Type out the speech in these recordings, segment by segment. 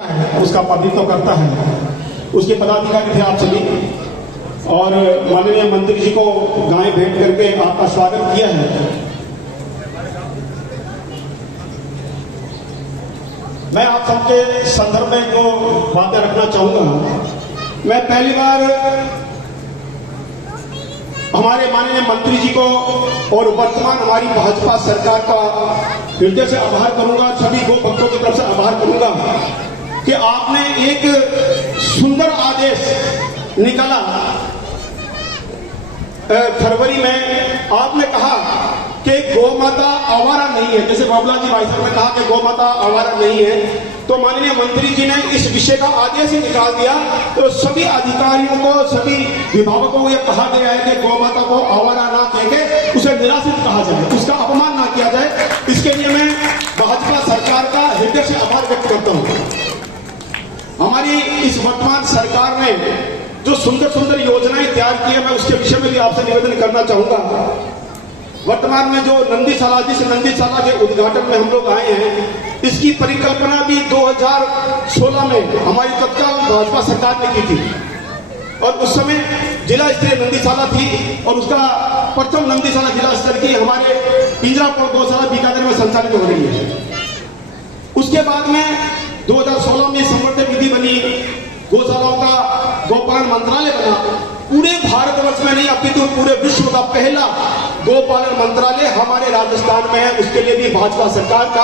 उसका प्रतिनिधित्व करता है। उसके पदाधिकारी थे आप सभी और माननीय मंत्री जी को गाय भेंट करके आपका स्वागत किया है। मैं आप सबके संदर्भ में दो बातें रखना चाहूंगा। मैं पहली बार हमारे माननीय मंत्री जी को और वर्तमान हमारी भाजपा सरकार का हृदय से आभार करूंगा, सभी गो भक्तों की तरफ से आभार करूंगा कि आपने एक सुंदर आदेश निकाला। फरवरी में आपने कहा कि गौ माता आवारा नहीं है, जैसे बाबूलाल जी भाई साहब ने कहा कि गौ माता आवारा नहीं है, तो माननीय मंत्री जी ने इस विषय का आदेश ही निकाल दिया। तो सभी अधिकारियों को, सभी विभागों को यह कहा गया है कि गौ माता को आवारा ना कह के उसे निराश्रित कहा जाए, उसका अपमान ना किया जाए। इसके लिए मैं भाजपा सरकार का हृदय से आभार व्यक्त करता हूँ। हमारी इस वर्तमान सरकार ने जो सुंदर सुंदर योजनाएं तैयार की है, मैं उसके विषय में भी आपसे निवेदन करना चाहूंगा। वर्तमान में जो नंदीशाला, जिस नंदीशाला के उद्घाटन में हम लोग आए हैं, इसकी परिकल्पना भी 2016 में हमारी तत्काल भाजपा सरकार ने की थी और उस समय जिला स्तरीय नंदीशाला थी और उसका प्रथम नंदीशाला जिला स्तर की हमारे पिंजरापुर गौशाला बीकानेर में संचालित हो रही है। उसके बाद में 2016 में संवर्धन निधि बनी, गौशालाओं का गौपालन मंत्रालय बना। पूरे भारतवर्ष में नहीं, अपितु पूरे विश्व का पहला गौपालन मंत्रालय हमारे राजस्थान में है। उसके लिए भी भाजपा सरकार का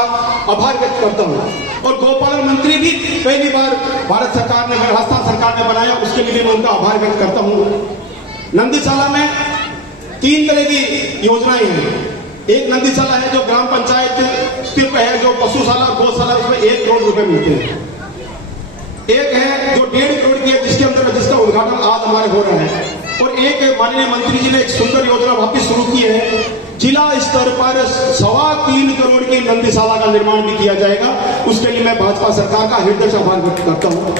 आभार व्यक्त करता हूँ। और गौपालन मंत्री भी पहली बार भारत सरकार ने, राजस्थान सरकार ने बनाया, उसके लिए भी मैं उनका आभार व्यक्त करता हूँ। नंदीशाला में 3 तरह की योजनाएं हैं। एक नंदीशाला है जो ग्राम पंचायत स्थित है, जो पशुशाला गौशाला, उसमें 1 करोड़ रुपए मिलते हैं। एक है जो 1.5 करोड़ की है, जिसके अंदर जिसका उद्घाटन आज हमारे हो रहा है। और एक माननीय मंत्री जी ने एक सुंदर योजना वापिस शुरू की है, जिला स्तर पर 3.25 करोड़ की नंदीशाला का निर्माण भी किया जाएगा। उसके लिए मैं भाजपा सरकार का हृदय से आभार व्यक्त करता हूँ।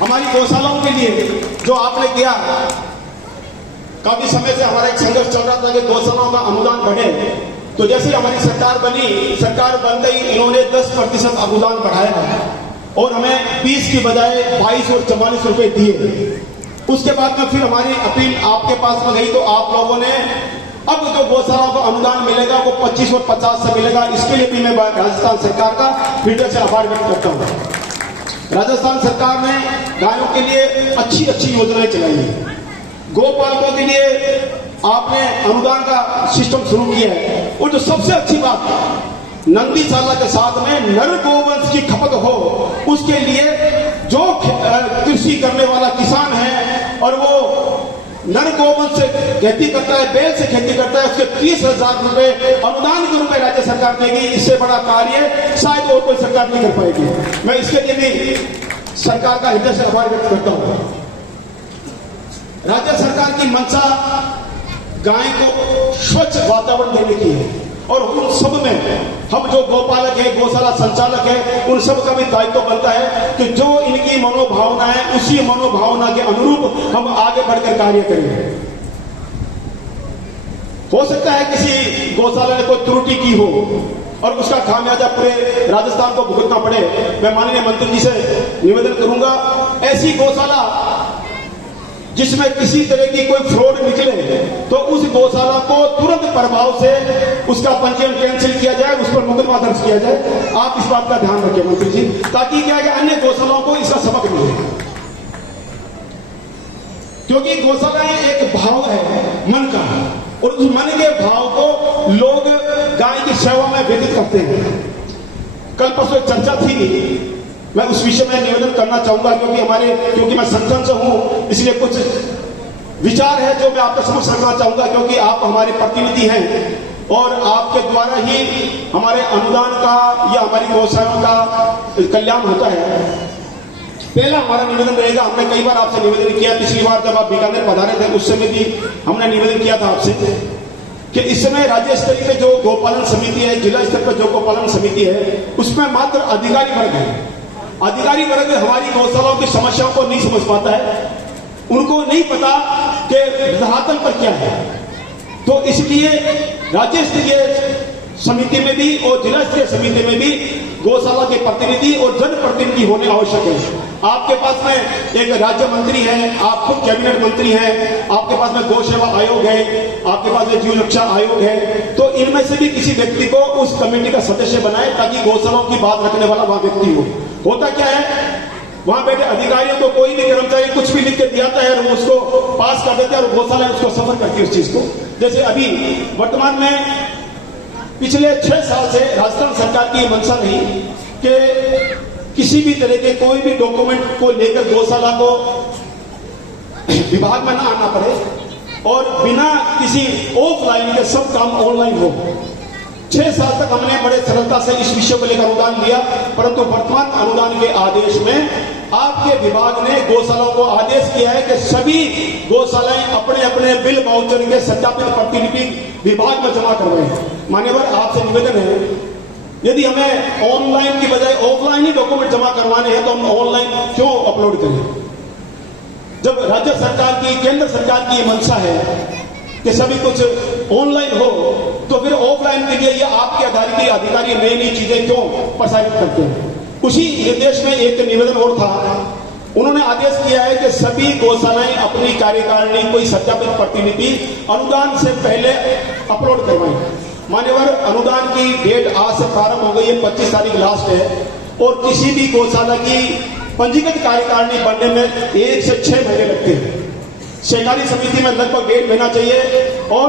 हमारी गौशालाओं के लिए जो आपने किया, काफी समय से हमारा एक संघर्ष चल रहा था कि गौशालाओं का अनुदान बढ़े। तो जैसे हमारी सरकार बनी, सरकार बन गई, इन्होंने 10% अनुदान बढ़ाया और हमें 20 की बजाय 22 और 44 रुपए दिए। उसके बाद में फिर हमारी अपील आपके पास में गई, तो आप लोगों ने अब जो गौशालाओं को अनुदान मिलेगा वो 25 और 50 से मिलेगा। इसके लिए भी मैं राजस्थान सरकार का हृदय से आभार व्यक्त करता हूँ। राजस्थान सरकार ने गायों के लिए अच्छी अच्छी योजनाएं चलाई है। गौपालकों के लिए आपने अनुदान का सिस्टम शुरू किया है। और जो सबसे अच्छी बात, नंदीशाला के साथ में नर गोवंश की खपत हो, उसके लिए जो कृषि करने वाला किसान है और वो नर गोवंश से खेती करता है, बैल से खेती करता है, उसके 30,000 रुपए अनुदान के रूप में राज्य सरकार देगी। इससे बड़ा कार्य शायद और कोई सरकार नहीं कर पाएगी। मैं इसके लिए भी सरकार का हृदय से आभार व्यक्त करता हूँ। राज्य सरकार की मंशा गाय को स्वच्छ वातावरण देने की है और उन सब में हम जो गौपालक है, गौशाला संचालक है, उन सब का भी दायित्व बनता है कि जो इनकी मनोभावना है, उसी मनोभावना के अनुरूप हम आगे बढ़कर कार्य करें। हो सकता है किसी गौशाला ने कोई त्रुटि की हो और उसका खामियाजा पूरे राजस्थान को भुगतना पड़े। मैं माननीय मंत्री जी से निवेदन करूंगा, ऐसी गौशाला जिसमें किसी तरह की कोई फ्रॉड निकले तो उस गौशाला को तुरंत प्रभाव से उसका पंजीयन कैंसिल किया जाए, उस पर मुकदमा दर्ज किया जाए। आप इस बात का ध्यान रखें मंत्री जी, ताकि क्या है अन्य गौशालाओं को इसका सबक मिले। क्योंकि गौशालाएं एक भाव है मन का, और उस मन के भाव को लोग गाय की सेवा में व्यतीत करते हैं। कल परसों चर्चा थी, मैं उस विषय में निवेदन करना चाहूंगा क्योंकि मैं संगठन से हूं, इसलिए कुछ विचार है जो मैं आपके समक्ष रखना चाहूंगा। क्योंकि आप हमारे प्रतिनिधि हैं और आपके द्वारा ही हमारे अनुदान का या हमारी गौशालाओं का कल्याण होता है। पहला हमारा निवेदन रहेगा, हमने कई बार आपसे निवेदन किया, पिछली बार जब आप बीकानेर पधारे थे उस समय भी हमने निवेदन किया था आपसे कि इस समय राज्य स्तर पे जो गौपालन समिति है, जिला स्तर पर जो गौपालन समिति है, उसमें मात्र अधिकारी वर्ग है। अधिकारी वर्ग हमारी गौशालाओं की समस्याओं को नहीं समझ पाता है, उनको नहीं पता कि धरातल पर क्या है। तो इसलिए राज्य स्तरीय समिति में भी और जिला स्तरीय समिति में भी गौशाला के प्रतिनिधि और जनप्रतिनिधि होने आवश्यक है। आपके पास में एक राज्य मंत्री है, आप खुद कैबिनेट मंत्री हैं, आपके पास में गौ सेवा आयोग है, आपके पास में जीव रक्षा आयोग है, तो इनमें से भी किसी व्यक्ति को उस कमेटी का सदस्य बनाए ताकि गौशालाओं की बात रखने वाला वहां व्यक्ति हो। होता क्या है, वहां बैठे अधिकारियों को कोई भी कर्मचारी कुछ भी लिख के दियाता है और वो उसको पास कर देते हैं और गौशाला उसको सफर करती है उस चीज को। जैसे अभी वर्तमान में पिछले 6 साल से राजस्थान सरकार की मंशा रही कि किसी भी तरह के कोई भी डॉक्यूमेंट को लेकर गौशाला को विभाग में ना आना पड़े और बिना किसी ऑफलाइन के सब काम ऑनलाइन हो। 6 साल तक हमने बड़े सरलता से इस विषय को लेकर अनुदान लिया, परंतु वर्तमान अनुदान के आदेश में आपके विभाग ने गौशालाओं को आदेश किया है कि सभी गौशालाएं अपने अपने बिल वाउचर के सत्यापित प्रतिलिपि विभाग में जमा करवाएं। मान्यवर, आपसे निवेदन है, यदि हमें ऑनलाइन की बजाय ऑफलाइन ही डॉक्यूमेंट जमा करवाने हैं तो हम ऑनलाइन क्यों अपलोड करें? जब राज्य सरकार की, केंद्र सरकार की मंशा है कि सभी कुछ ऑनलाइन हो, तो फिर ऑफलाइन के लिए ये आपके अधिकारी नई नई चीजें क्यों प्रसारित करते हैं? उसी निर्देश में एक निवेदन और था, उन्होंने आदेश किया है कि सभी गौशालाएं अपनी कार्यकारिणी कोई सत्यापित प्रतिलिपि अनुदान से पहले अपलोड करवाएं। मान्यवर, अनुदान की डेट आज से प्रारंभ हो गई है, 25 तारीख लास्ट है, और किसी भी गौशाला की पंजीकृत कार्यकारिणी बनने में 1 से 6 महीने लगते हैं। सहकारी समिति में लगभग 1.5 महीना चाहिए और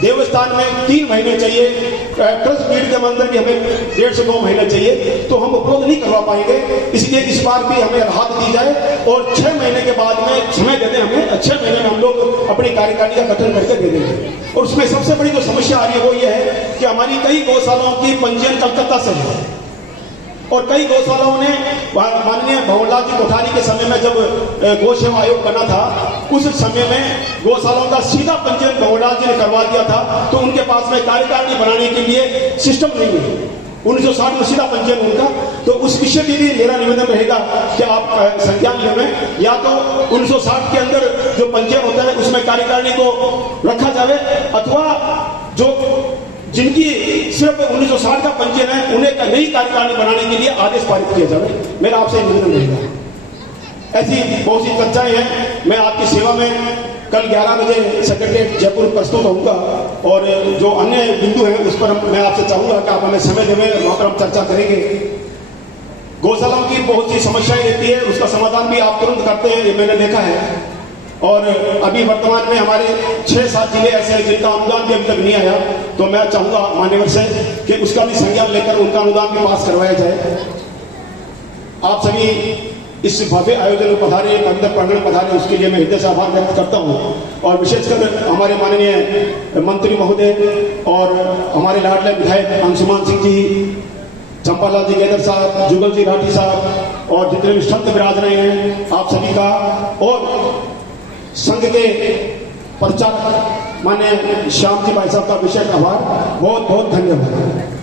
देवस्थान में 3 महीने चाहिए, ट्रस्ट डीड के अंदर भी हमें 1.5 से 2 महीने चाहिए, तो हम उपलब्ध नहीं करवा पाएंगे। इसलिए इस बार भी हमें राहत दी जाए और 6 महीने के बाद में समय देते हमें, 6 महीने में हम लोग अपनी कार्यकारिणी का गठन करके दे देंगे। और उसमें सबसे बड़ी जो समस्या आ रही है वो ये है कि हमारी कई गौशालाओं की पंजीयन कलकत्ता से है और कई गौशालाओं ने माननीय भंवरलाल जी कोठारी के समय में जब गौ सेवा आयोग बना था, उस समय में गौशालाओं का सीधा पंजीयन भंवरलाल जी ने करवा दिया था, तो उनके पास में कार्यकारिणी बनाने के लिए सिस्टम नहीं है। 1960 में सीधा पंजीयन उनका, तो उस विषय के लिए मेरा निवेदन रहेगा कि आप संज्ञान लें, या तो 1960 के अंदर जो पंजीयन होता है उसमें कार्यकारिणी को रखा जाए, अथवा जो जिनकी सिर्फ 1960 का पंजीयन है उन्हें नई कार्यकारिणी बनाने के लिए आदेश पारित किया जाए। मेरा आपसे निवेदन रहेगा। ऐसी बहुत सी चर्चाएं हैं। मैं आपकी सेवा में कल 11 बजे सेक्रेटरीट जयपुर प्रस्तुत होऊंगा और जो अन्य बिंदु हैं उस पर मैं आपसे चाहूंगा कि आप हमें समय देवें, वहां पर हम चर्चा करेंगे। गौशालाओं की बहुत सी समस्याएं रहती है, उसका समाधान भी आप तुरंत करते हैं, ये मैंने देखा है। और अभी वर्तमान में हमारे 6-7 जिले ऐसे हैं जिनका अनुदान भी अभी तक नहीं आया, तो मैं चाहूंगा मान्यवर से कि उसका भी संज्ञान लेकर उनका अनुदान भी पास करवाया जाए। आप सभी इस भव्य आयोजन में पधारे, अंदर प्रांगण पधारे, उसके लिए मैं हृदय से आभार व्यक्त करता हूं। और विशेषकर हमारे माननीय मंत्री महोदय और हमारे लाडले विधायक अंशुमान सिंह जी, चंपालाल जी गेदर साहब, जुगल जी राठी साहब और जितने भी संत विराज रहे हैं, आप सभी का और संघ के प्रचारक माननीय श्याम जी भाई साहब का विशेष आभार। बहुत बहुत धन्यवाद।